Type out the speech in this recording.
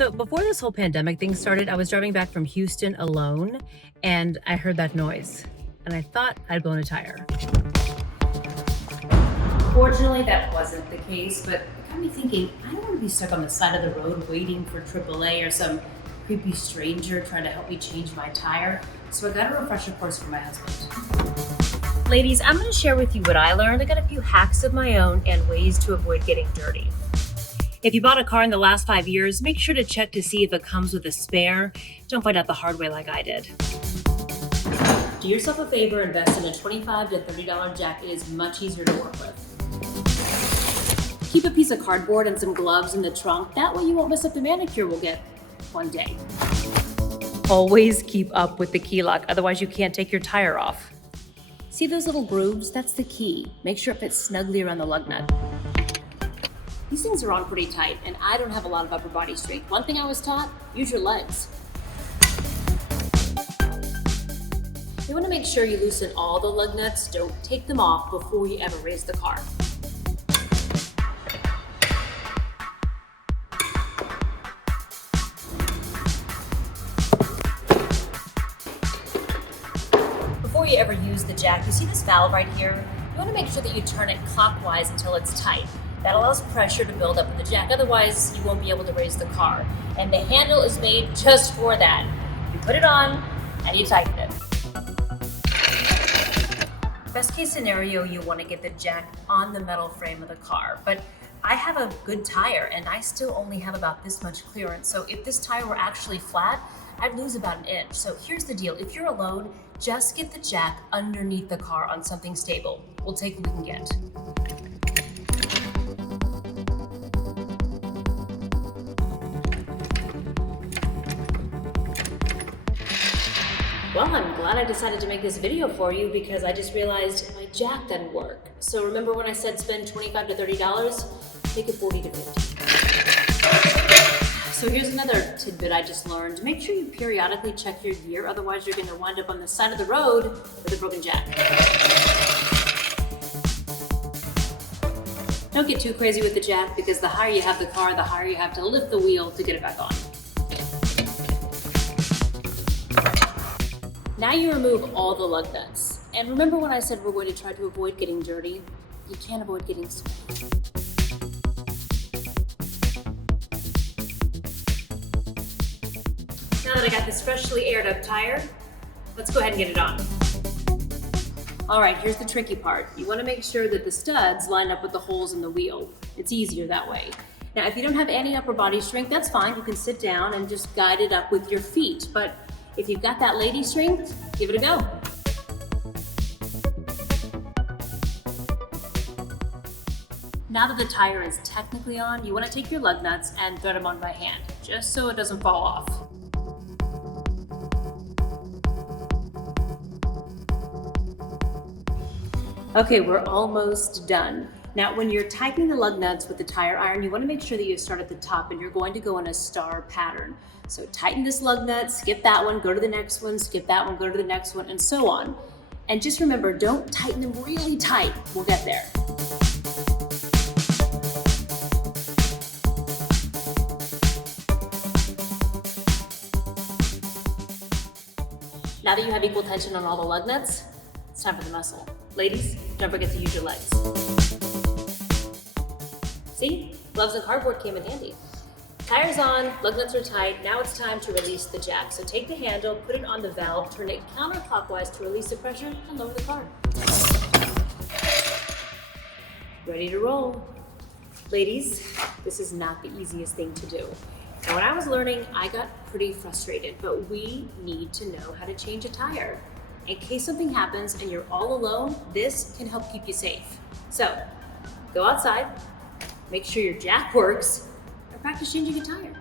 So before this whole pandemic thing started, I was driving back from Houston alone and I heard that noise and I thought I'd blown a tire. Fortunately, that wasn't the case, but it got me thinking, I don't want to be stuck on the side of the road waiting for AAA or some creepy stranger trying to help me change my tire. So I got a refresher course for my husband. Ladies, I'm going to share with you what I learned. I got a few hacks of my own and ways to avoid getting dirty. If you bought a car in the last 5 years, make sure to check to see if it comes with a spare. Don't find out the hard way like I did. Do yourself a favor, invest in a $25 to $30 jack. It is much easier to work with. Keep a piece of cardboard and some gloves in the trunk. That way you won't mess up the manicure we'll get one day. Always keep up with the key lock, otherwise you can't take your tire off. See those little grooves? That's the key. Make sure it fits snugly around the lug nut. These things are on pretty tight, and I don't have a lot of upper body strength. One thing I was taught, use your legs. You want to make sure you loosen all the lug nuts. Don't take them off before you ever raise the car. Before you ever use the jack, you see this valve right here? You want to make sure that you turn it clockwise until it's tight. That allows pressure to build up in the jack, otherwise you won't be able to raise the car. And the handle is made just for that. You put it on and you tighten it. Best case scenario, you want to get the jack on the metal frame of the car. But I have a good tire and I still only have about this much clearance. So if this tire were actually flat, I'd lose about an inch. So here's the deal. If you're alone, just get the jack underneath the car on something stable. We'll take what we can get. Well, I'm glad I decided to make this video for you because I just realized my jack doesn't work. So remember when I said spend $25 to $30? Make it $40 to $50. So here's another tidbit I just learned. Make sure you periodically check your gear, otherwise you're gonna wind up on the side of the road with a broken jack. Don't get too crazy with the jack because the higher you have the car, the higher you have to lift the wheel to get it back on. Now you remove all the lug nuts. And remember when I said we're going to try to avoid getting dirty? You can't avoid getting sweaty. Now that I got this freshly aired up tire, let's go ahead and get it on. All right, here's the tricky part. You want to make sure that the studs line up with the holes in the wheel. It's easier that way. Now, if you don't have any upper body strength, that's fine. You can sit down and just guide it up with your feet. But if you've got that lady strength, give it a go. Now that the tire is technically on, you want to take your lug nuts and thread them on by hand, just so it doesn't fall off. Okay, we're almost done. Now, when you're tightening the lug nuts with the tire iron, you want to make sure that you start at the top and you're going to go in a star pattern. So tighten this lug nut, skip that one, go to the next one, skip that one, go to the next one, and so on. And just remember, don't tighten them really tight. We'll get there. Now that you have equal tension on all the lug nuts, it's time for the muscle. Ladies, don't forget to use your legs. See? Gloves and cardboard came in handy. Tire's on, lug nuts are tight. Now it's time to release the jack. So take the handle, put it on the valve, turn it counterclockwise to release the pressure, and lower the car. Ready to roll. Ladies, this is not the easiest thing to do. Now, when I was learning, I got pretty frustrated, but we need to know how to change a tire. In case something happens and you're all alone, this can help keep you safe. So, go outside, make sure your jack works, and practice changing a tire.